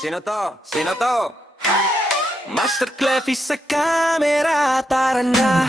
Sino to? Sino to? Master Clefy sa camera, tara na.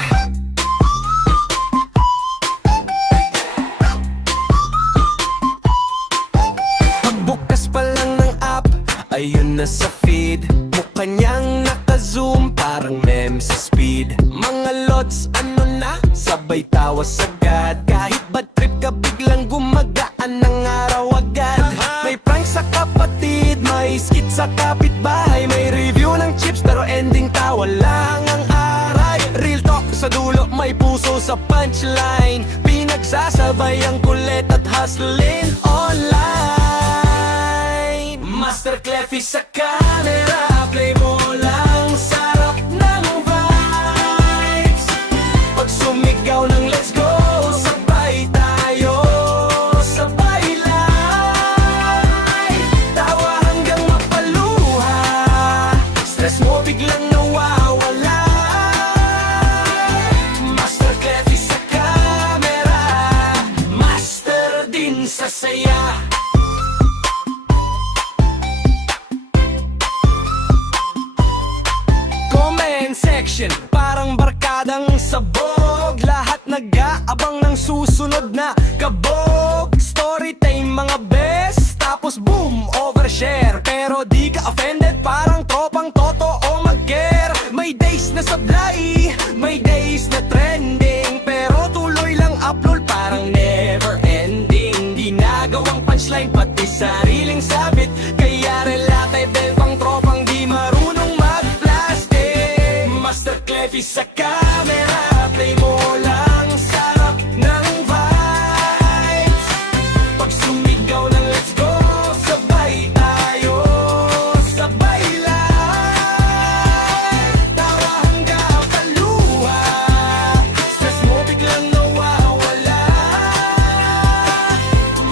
Pagbukas pa lang ng app, ayun na sa feed. Mukha niyang naka-zoom, parang meme sa speed. Mga lods, ano na? Sabay tawas agad. Kahit bad trip ka, biglang gumagaan ng araw agad. May prank sa kapatid, may skit sa kapitbahay. May review ng chips, pero ending tawa lang ang aray. Real talk sa dulo, may puso sa punchline. Pinagsasabay ang kulit at hustling online. Master Clefy sa camera, play mo lang, sarap ng vibes. Pag sumigaw ng let's go, sabay tayo, sabay live. Tawa hanggang mapaluha, stress mo biglang nawawala. Master Clefy sa camera, master din sa saya. Section, parang barkadang sabog. Lahat nag-aabang ng susunod na kabog. Story time mga best, tapos boom, overshare. Pero di ka offended, parang tropang totoo mag-care. May days na sablay, may days na trending, pero tuloy lang upload, parang never ending. Di nagawang punchline, pati sariling sabit. Kaya relate din pang tropang di marunong Master Clefy sa camera, play mo lang, sarap ng vibes. Pag sumigaw ng let's go, sabay tayo, sabay live. Tawa hanggang paluha, stress mo biglang nawawala.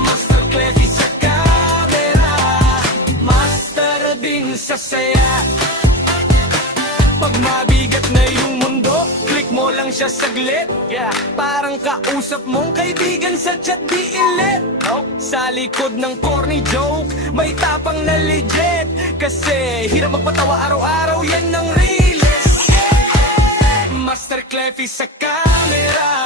Master Clefy sa camera, master din sa saya. Pag mabigat na yung mundo, click mo lang siya saglit. Parang kausap mong kaibigan sa chat, di ilit. Sa likod ng corny joke, may tapang na legit. Kasi hirap magpatawa araw-araw, yan ang realest. Master Clefy sa camera,